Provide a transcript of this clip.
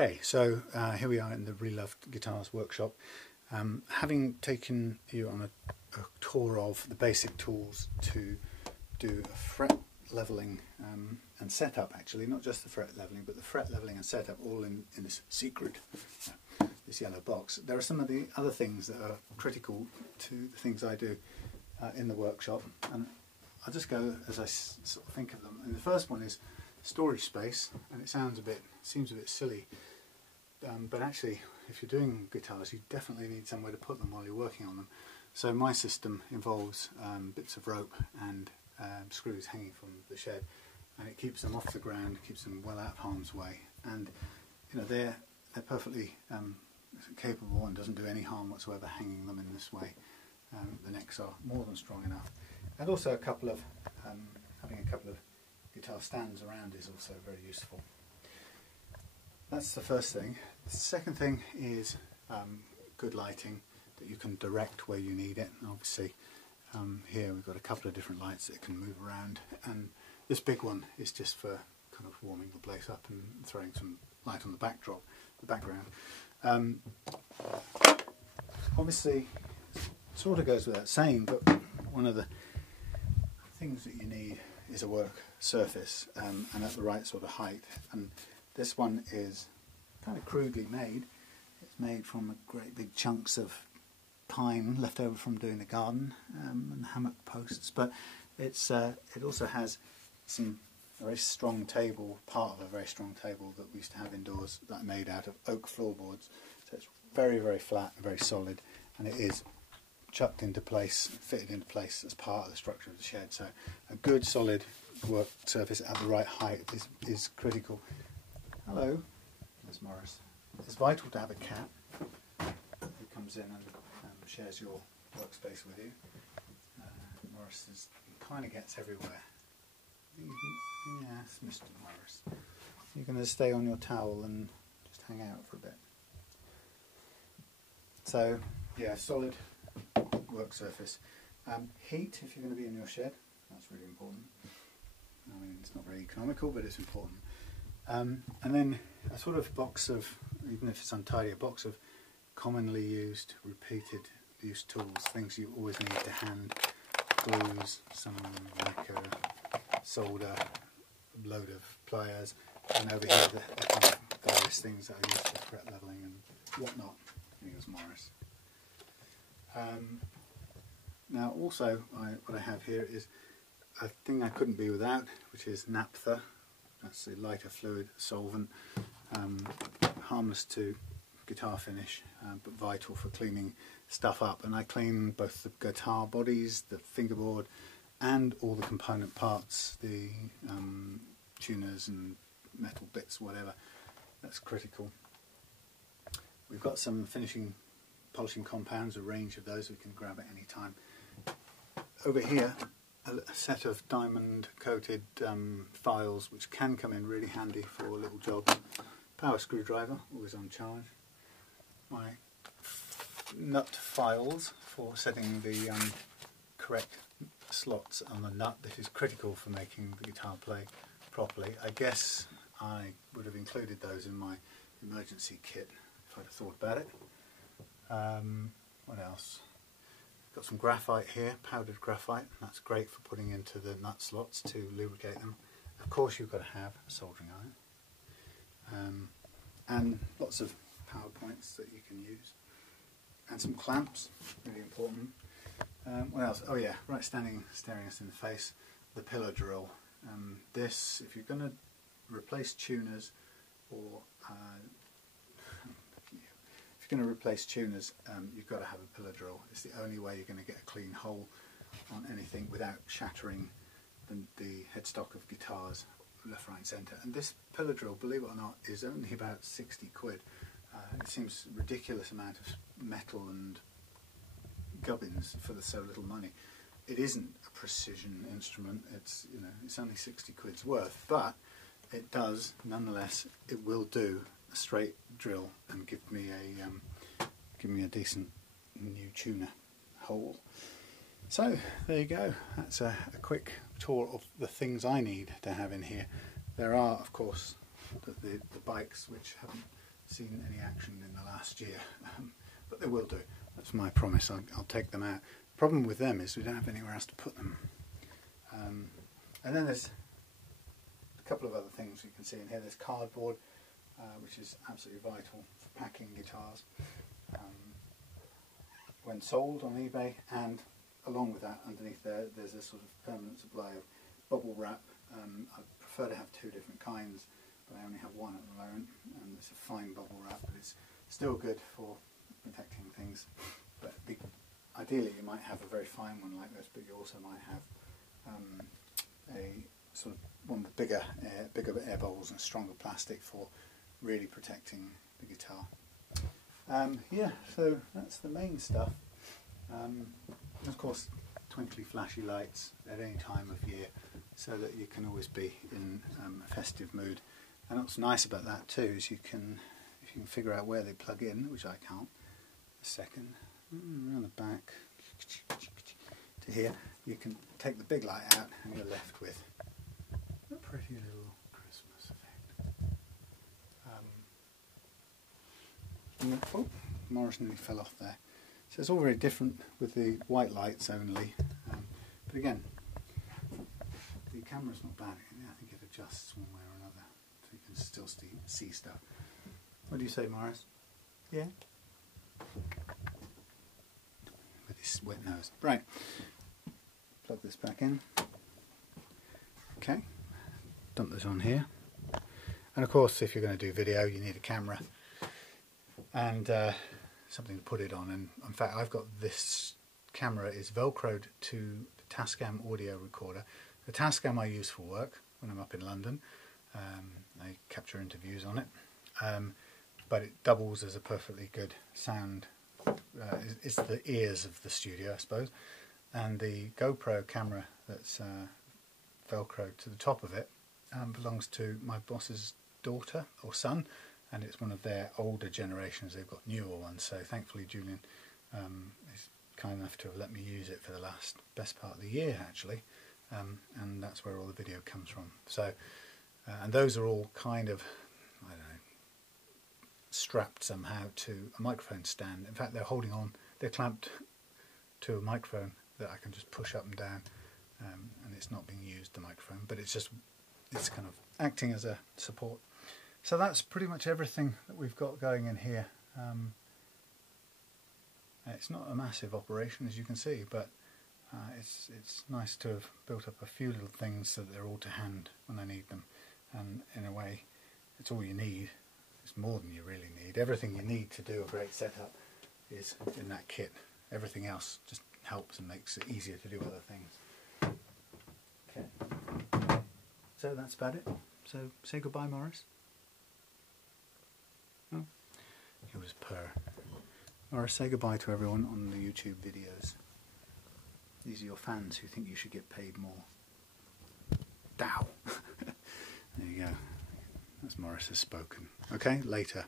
Okay, so here we are in the Reloved Guitars workshop. Having taken you on a tour of the basic tools to do a fret leveling and setup, actually, not just the fret leveling, but the fret leveling and setup all in this secret, this yellow box. There are some of the other things that are critical to the things I do in the workshop, and I'll just go as I sort of think of them. And the first one is storage space, and it seems a bit silly, but actually if you're doing guitars you definitely need somewhere to put them while you're working on them. So my system involves bits of rope and screws hanging from the shed, and it keeps them off the ground, keeps them well out of harm's way, and you know they're perfectly capable and doesn't do any harm whatsoever hanging them in this way. The necks are more than strong enough, and also having a couple of guitar stands around is also very useful. That's the first thing. The second thing is good lighting that you can direct where you need it. And obviously here we've got a couple of different lights that can move around, and this big one is just for kind of warming the place up and throwing some light on the background. Obviously it sort of goes without saying, but one of the things that you need is a work surface and at the right sort of height, and this one is kind of crudely made. It's made from great big chunks of pine left over from doing the garden and hammock posts, but it also has some very strong table, part of a very strong table that we used to have indoors that I made out of oak floorboards. So it's very, very flat and very solid, and it is chucked into place, fitted into place as part of the structure of the shed. So a good solid work surface at the right height is critical. Hello, there's Morris. It's vital to have a cat who comes in and shares your workspace with you. Morris kind of gets everywhere. Yes, Mr. Morris. You're going to stay on your towel and just hang out for a bit. So, yeah, solid work surface. Heat, if you're going to be in your shed, that's really important. I mean, it's not very economical, but it's important. And then a sort of box of, even if it's untidy, a box of commonly used, repeated use tools, things you always need to hand: glues, some lacquer, solder, a load of pliers, and over here the kind of various things that I use for fret leveling and whatnot. Here's Morris. Now also what I have here is a thing I couldn't be without, which is naphtha. That's the lighter fluid solvent, harmless to guitar finish, but vital for cleaning stuff up. And I clean both the guitar bodies, the fingerboard, and all the component parts, the tuners and metal bits, whatever. That's critical. We've got some polishing compounds, a range of those we can grab at any time. Over here, a set of diamond coated files which can come in really handy for little jobs. Power screwdriver, always on charge. My nut files for setting the correct slots on the nut. This is critical for making the guitar play properly. I guess I would have included those in my emergency kit if I'd have thought about it. What else? Got some graphite here, powdered graphite. That's great for putting into the nut slots to lubricate them. Of course you've got to have a soldering iron. And lots of power points that you can use. And some clamps, really important. What else? Oh yeah, right, staring us in the face, the pillar drill. This, if you're going to replace tuners or you've got to have a pillar drill. It's the only way you're going to get a clean hole on anything without shattering the headstock of guitars left, right and centre. And this pillar drill, believe it or not, is only about 60 quid. It seems a ridiculous amount of metal and gubbins for so little money. It isn't a precision instrument. It's only 60 quid's worth, but it does nonetheless. It will do a straight drill and give me a decent new tuner hole. So there you go. That's a quick tour of the things I need to have in here. There are, of course, the bikes which haven't seen any action in the last year, but they will do. That's my promise. I'll take them out. The problem with them is we don't have anywhere else to put them. And then there's a couple of other things you can see in here. There's cardboard, which is absolutely vital for packing guitars when sold on eBay, and along with that, underneath there's a sort of permanent supply of bubble wrap. I prefer to have two different kinds, but I only have one at the moment, and it's a fine bubble wrap, but it's still good for protecting things. But ideally you might have a very fine one like this, but you also might have a sort of one with bigger air bubbles and stronger plastic for really protecting the guitar. Yeah, so that's the main stuff. Of course, twinkly flashy lights at any time of year, so that you can always be in a festive mood. And what's nice about that too is if you can figure out where they plug in, which I can't. A second, around the back to here, you can take the big light out and you're left with a pretty little Christmas effect. Oh, Morris nearly fell off there. So it's all very different with the white lights only, but again, the camera's not bad. I think it adjusts one way or another, so you can still see stuff. What do you say, Morris? Yeah? With his wet nose. Right. Plug this back in. Okay. Dump this on here. And of course, if you're going to do video, you need a camera and something to put it on. And in fact, I've got this camera is velcroed to the Tascam audio recorder. The Tascam I use for work when I'm up in London. I capture interviews on it, but it doubles as a perfectly good sound. It's the ears of the studio, I suppose. And the GoPro camera that's velcroed to the top of it belongs to my boss's daughter or son, and it's one of their older generations. They've got newer ones, so thankfully Julian is kind enough to have let me use it for the best part of the year actually, and that's where all the video comes from. So and those are all kind of, I don't know, strapped somehow to a microphone stand. In fact, they're clamped to a microphone that I can just push up and down, and it's not being used, the microphone, but it's kind of acting as a support. So that's pretty much everything that we've got going in here. It's not a massive operation, as you can see, but it's nice to have built up a few little things so that they're all to hand when I need them. And in a way, it's all you need. It's more than you really need. Everything you need to do a great setup is in that kit. Everything else just helps and makes it easier to do other things. Okay. So that's about it. So say goodbye, Morris. Oh, he'll just purr. Morris, say goodbye to everyone on the YouTube videos. These are your fans who think you should get paid more. Dow. There you go. That's Morris has spoken. Okay, later.